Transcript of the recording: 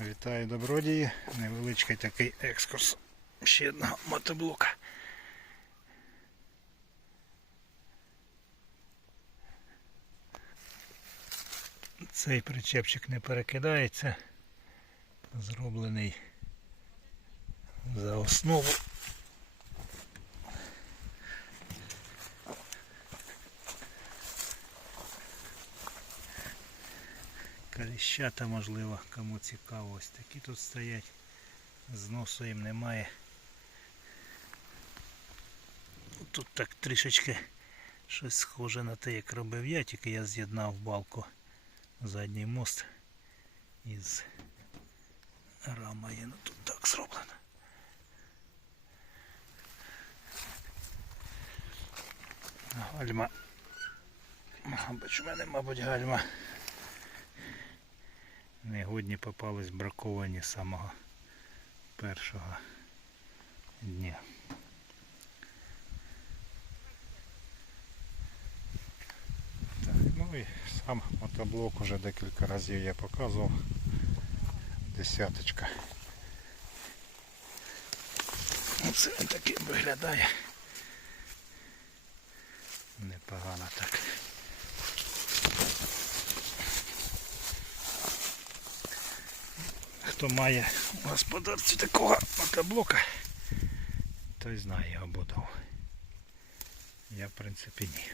Вітаю добродії. Невеличкий такий екскурс ще одного мотоблока. Цей причепчик не перекидається. Зроблений за основу. Каліщата, можливо, кому цікаво. Ось такі тут стоять. Зносу їм немає. Тут так трішечки щось схоже на те, як робив я, тільки я з'єднав балку задній мост із рамою. Ну тут так зроблено. Гальма. Мабуть, у мене, мабуть, гальма. Негодні попались браковані з самого першого дня. Так, ну і сам мотоблок уже декілька разів я показував. Десяточка. Оце він таким виглядає. Непогано так. Хто має у господарці такого мотоблока, той знає його будову. Я в принципі ні.